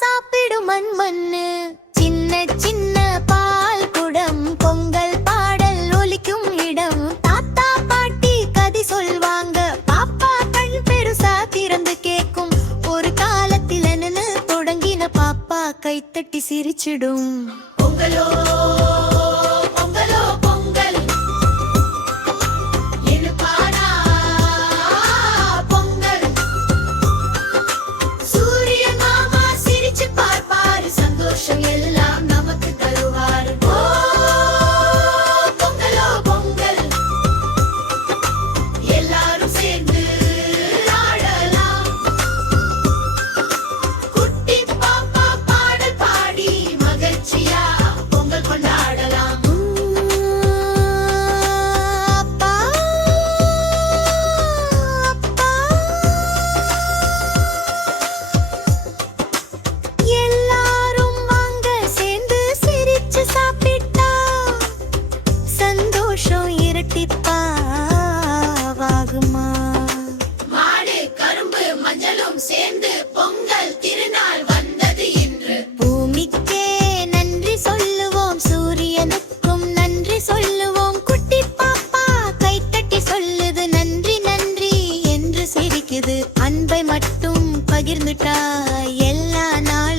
சாப்பிடும் மண் மண்ணு. சின்ன சின்ன பால் குடம் பொங்கல் பாடல் ஒலிக்கும் இடம். தாத்தா பாட்டி கதை சொல்வாங்க, பாப்பா கண் பெருசா திறந்து கேக்கும். ஒரு காலத்தில் என்ன தொடங்கின பாப்பா கைத்தட்டி சிரிச்சிடும். பொங்கலோ பொங்கலோ பொங்கல் இனிப்பானா பொங்கல். சூரியன் மாமா சிரிச்சு பார்ப்பாரு, சந்தோஷம் எல்லாம் நமக்கு தருவாரு. ஓ பொங்கலோ பொங்கல், எல்லாரும் சேர்ந்து ஆடலாம். குட்டி பாப்பா பாடல் பாடி மகிழ்ச்சியா பொங்கல் கொண்டாடலாம். அப்பா அப்பா எல்லாரும் வாங்க சேர்ந்து சிரிச்சு சாப்பிட்டா சந்தோஷம் இரட்டிப்பாகுமா? மாடு கரும்பு மஞ்சளும் சேர்ந்து பொங்கல் திருநாள் வந்தது இன்று. பூமிக்கே நன்றி சொல்லுவோம், சூரியனுக்கும் நன்றி சொல்லுவோம். குட்டி பாப்பா கைத்தட்டி சொல்லுது, நன்றி நன்றி என்று சிரிக்குது. அன்பை மட்டும் பகிர்ந்துட்டா எல்லா நாளும்